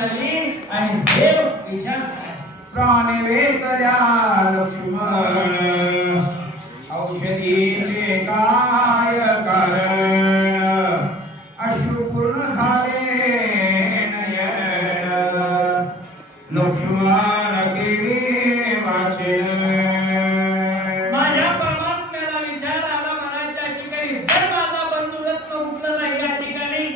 झाली आणि देव विचार प्राणी वेचल्या लक्ष्मण औषधीचे काय कारण अश्रुपूर्ण झाले नयन लक्ष्मण केले वाचन माझ्या परमात्म्याला विचार आला मनाच्या ठिकाणी जर माझा बंधुरत्न उठला नाही या ठिकाणी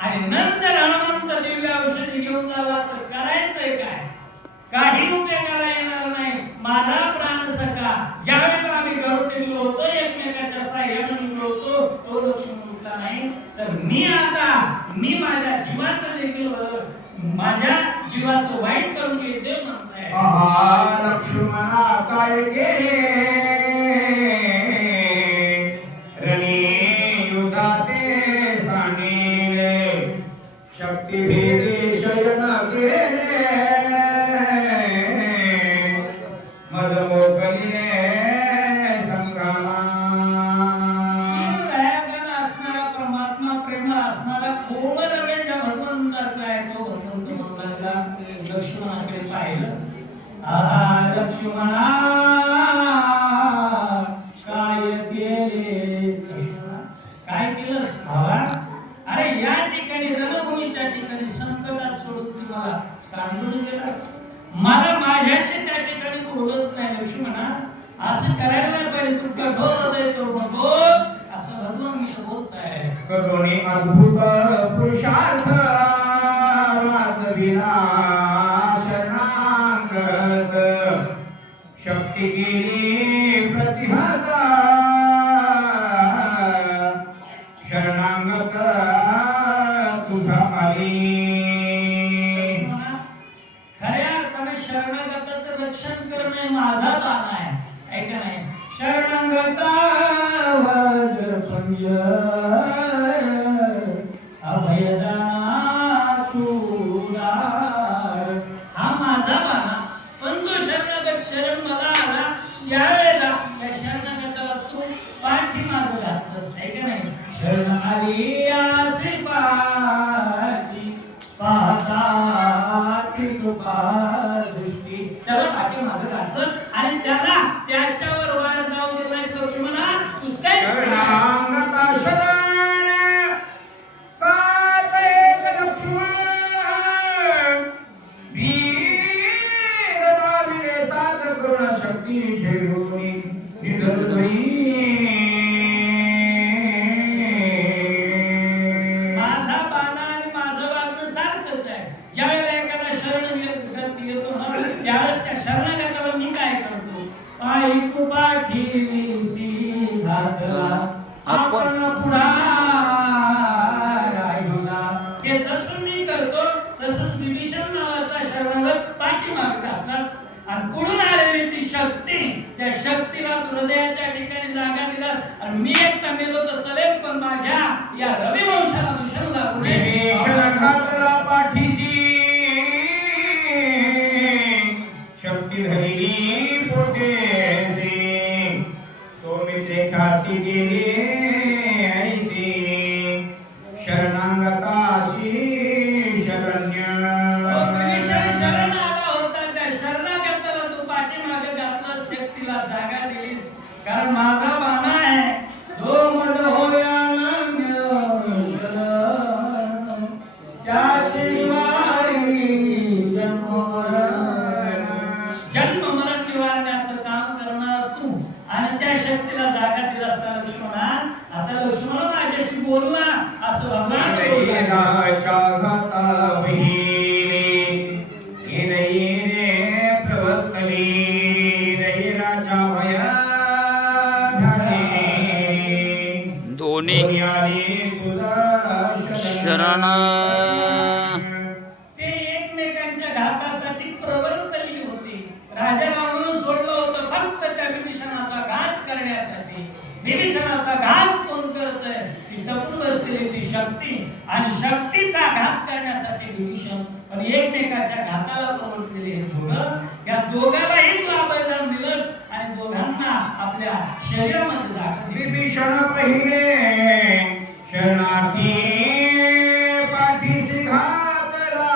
आणि नंतर हनुमंत दिव्य औषधी घेऊन आला तर करायचंय काय काही उपयोगाला येणार नाही माझा प्राण सखा ज्यावेळेला आम्ही घरून निघलो होतो एकमेकाच्या साह्याने निघलो होतो तो लक्ष्मण उठला नाही तर मी माझ्या जीवाचं देखील माझ्या जीवाचं वाईट करून घेते म्हणताय लक्ष्मणा काय केले रणी युधाते सांगिले शक्ती भेदी शयन केले मद मोकले संग्रामा असणारा परमात्मा प्रेम असणारा कोमल हृदयाच्या भगवंताचा आहे तो भगवंत म्हणला लक्ष्मणाकडे पाहिलं लक्ष्मणा काय केले काय केलंस भावा अरे या ठिकाणी रणभूमीच्या ठिकाणी संकटात सोडून तुम्हाला सांडून गेलास मला माझ्याशी त्या ठिकाणी बोलत नाही लक्ष्मणा असं करायला नाही पाहिजे तू कठोर हृदय करू नकोस असं भगवंत बोलत आहे करुणी अद्भुत पुरुषार्थ विनाश नांगत शक्ती केली प्रतिहत शरणांगत तुझा आली खऱ्या अर्थाने शरणागताचं रक्षण करणे माझा दान आहे ऐका नाही शरणागता वज्र पंज अभयदाना तुदार हा माझा बाणा पण जो शरणागत शरण मला आला त्यावेळेला त्या शरणागताला तू पाठीमागे घातलंस ऐका नाही शरण आली आश्री पाठी पाहता कृपा दृष्टी त्याला पाठीमागे घातलंस आणि त्याला त्याच्यावर वार जाऊ दिलास लक्ष्मणा दुसऱ्या शरणागता शरण सात एक लक्ष्मण वीर दाविले सात करुण शक्ती झेलूनी निधरुई माझा बाणा आणि माझं वागणं सारखंच आहे ज्यावेळेला एखादा शरण येतो ना त्यावेळेस त्या शरणागताला मी काय करतो पायी पाठी घातला आपण पुढा हे जसं मी करतो तसंच विभीषण नावाचा शरणागत पाठीमागे घातलास आणि पुढून आलेली ती शक्ती त्या शक्तीला तू हृदयाच्या ठिकाणी जागा दिलास आणि मी एकटा मेलो तर चलेल पण माझ्या या रविवंशाला दूषण लागू नये विभीषण घातला पाठीशी शक्ती धरली पोटेसी सौमित्रे खाती गेली ऐसी शरणागताशी शरण्य विभीषण शरण आला होता त्या शरणागताला तू पाठीमागे घातलास शक्तीला जागा दिलीस कारण माझा बाणा आहे जो मद होया त्याची वारी जन्म मरण निवारण्याचं काम करणार तू आणि त्या शक्तीला जागा दिला असता लक्ष्मणा आता लक्ष्मण माझ्याशी बोलला असं भगवान दोन्ही शरण ते एकमेकांच्या घातासाठी प्रवर्तली होती राजाला म्हणून सोडलं होतं फक्त त्या विभीषणाचा घात करण्यासाठी विभीषणाचा घात कोण करतंय ती दपून बसलेली ती शक्ती आणि शक्तीचा घात करण्यासाठी विभीषण पण एकमेकाच्या घाताला प्रवर्तलेली हे दोघं या दोघांनाही तू अभयदान दिलंस आणि दोघांना आपल्या शरीरामध्ये जागा दिली विभीषण पहिले शरणार्थी पाठीशी घातला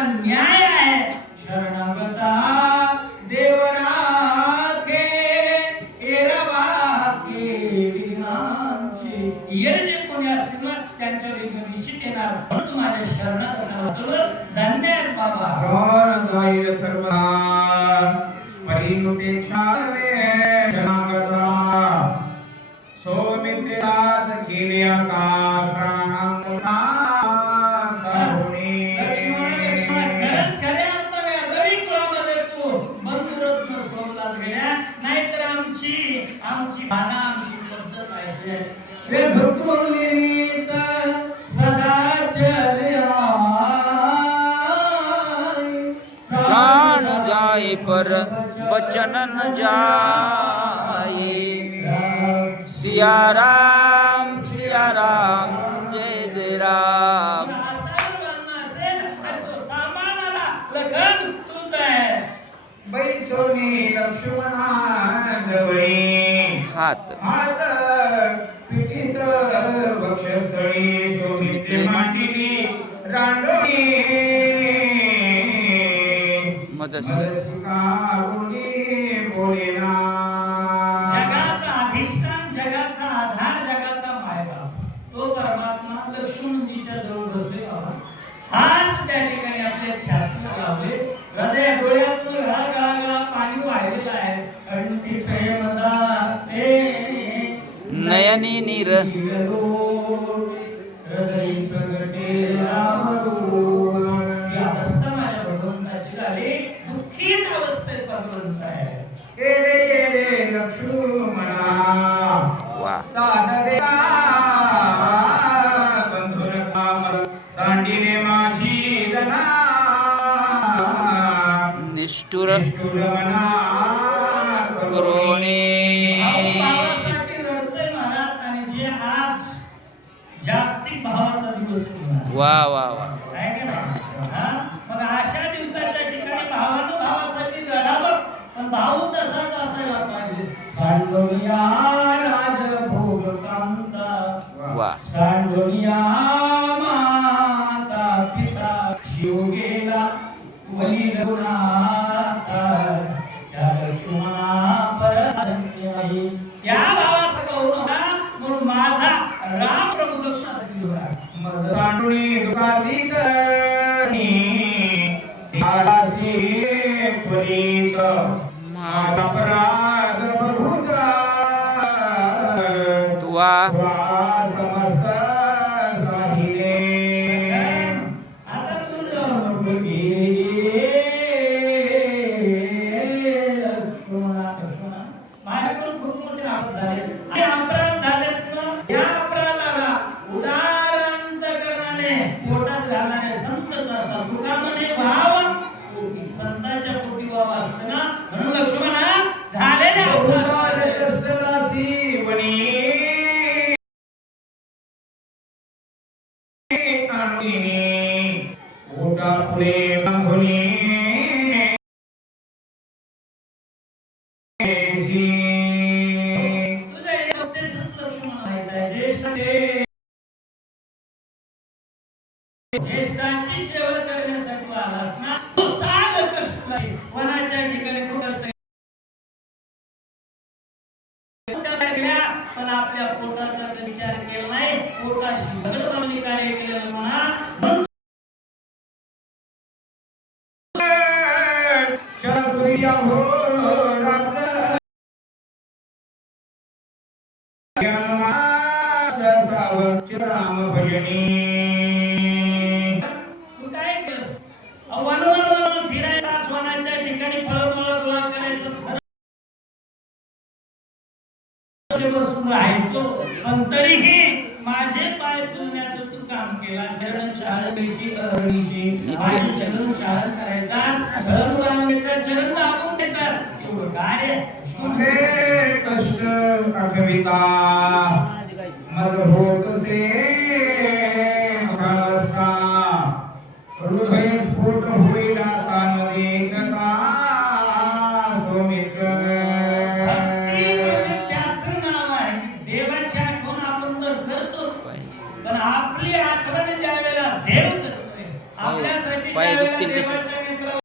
तुझा न्याय आहे. शरणागता देव राखे एरवा केविनांचे. इयर जे कोणी असतील ना त्यांच्यावर एक निश्चित येणार. म्हणून तू माझ्या शरणात वाचवलंस. धन्य आहेस बाबा. गौर गाईल सर्वदा परिनुते छावे शरणागता सौमित्रियाच केले आता प्राणांगता सारुणी. लक्ष्मण खरंच खऱ्या अर्थाने अगदी कुळामध्ये तू बंधुरत्न स्वरूपास गेल्या. नाहीतर आमची भाषा आमची पद्धत आहे. रे भक्तुर्नित सदा चले प्राण जाए पर बचन न जाए. सिया राम जय जय राम. बैसोनी लक्ष्मणा जवळी हात हात पिठीत वक्षस्थळी सौमित्री मांडली रांडोळी मदसिकारुणी बोलेना. जगाचा अधिष्ठान, जगाचा आधार, जगाचा मायबाप तो परमात्मा लक्ष्मणजीच्या जवळ बसले बाबा. हात त्या ठिकाणी आपल्या छातीवर लावले. हृदय डोळ्यातून घळा पाणी वाहिलेलं आहे. कंठी प्रेमदा ते नयनी नीर हृदय प्रगटे रामरूप. ही अवस्था माझ्या भगवंताची झाली. दुःखीत अवस्थेत भगवंत आहे. केले लक्ष्मणा वा. साधदेवा बंधुरकाम सांडिले माझी जना निष्ठुर निष्ठुरमना करुणे. भावासाठी लढतोय महाराज. आणि जे आज जागतिक भावाचा दिवस आहे महाराज. वा वा वा. आहे का नाही? हा? मग अशा दिवसाच्या ठिकाणी भावानं भावासाठी लढावं. पण भाऊ तसाच असायला पाहिजे. सांडोलिया राजभोग कांता वा. सांडोलिया माता पिता शिव गेला वनील गुणाता त्या लक्ष्मणा परधन्य आहे. त्या भावाचा कौरव म्हणून माझा राम प्रभू लक्ष्मणासाठी जोडा. मज सांडुणी दुकाधिक आळासी त्वरित माझा अपराध बहुधा तुवा समस्त साहिले. आता तुझं गेले लक्ष्मणा माझ्याकडून खूप मोठे अपराध झाले. आणि अपराध झालेत ना, या अपराधाला उदाहरण करणारे पोटात घालणारे संतच असतात. तुका म्हणे भाव संतांच्या पोटी वाव असतं ना. म्हणून लक्ष्मणा झालेल्या बहुसाद कष्टदासी वनी आणुनी ओटा फुले बांधुनी तुझ्या या उद्देशच लक्ष्मण माहित आहे. ज्येष्ठांची सेवा करण्यासाठी तू आलास ना. तू साध कष्ट नाही. वनाच्या ठिकाणी खूप कष्ट केल्या, पण आपल्या पोटाचा कधी विचार केला नाही. पोटाशी भगवंतांनी कार्य केलं म्हणा. चरसुया हो रात्र ज्ञाननाद सावच राम भजनी. तू काय केलंस? वनवन फिरायचा, वनाच्या ठिकाणी फळफळ गोळा करायचं, बसून राहायचो. पण तरीही माझे पाय चुरण्याचं तू काम केलास. चरण चालन करायचास. चरण दाबून घ्यायचास. एवढं काय रे? तुझे कष्ट आठविता मज होतसे मखालस्ता हृदय स्फोट होईला तानदे कथा सौमित्र. भक्ती म्हणजे त्याचं नाव आहे. देवाची आठवण आपण तर करतोच, पण आपली आठवण ज्या वेळेला देव करतोय आपल्यासाठी पाय दुखतील त्याचे.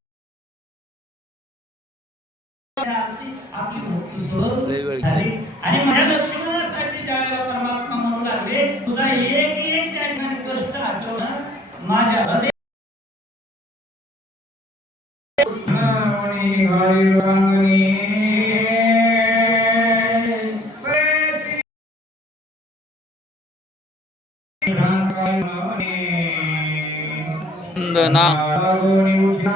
आपली भक्ती सुरू लय वेळ झाली आणि माझ्या लक्ष्मणासाठी ज्यावेळेला परमात्मा म्हणू लागले तुझा एक एक त्या ठिकाणी कष्ट आठवणं माझ्या हृदय नावणी घाली रांगणी सरेची रांगणी वंदना लागोनी उठला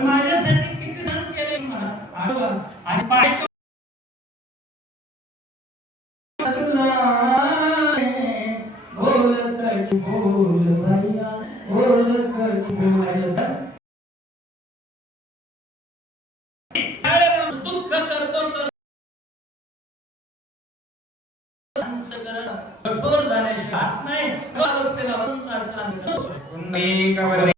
माझ्यासाठी किती सण केले आणि पाहायचं बोल भैया बोल दुःख करतो तर कठोर झाल्याशिवाय हात नाही अवस्थेला पुन्हा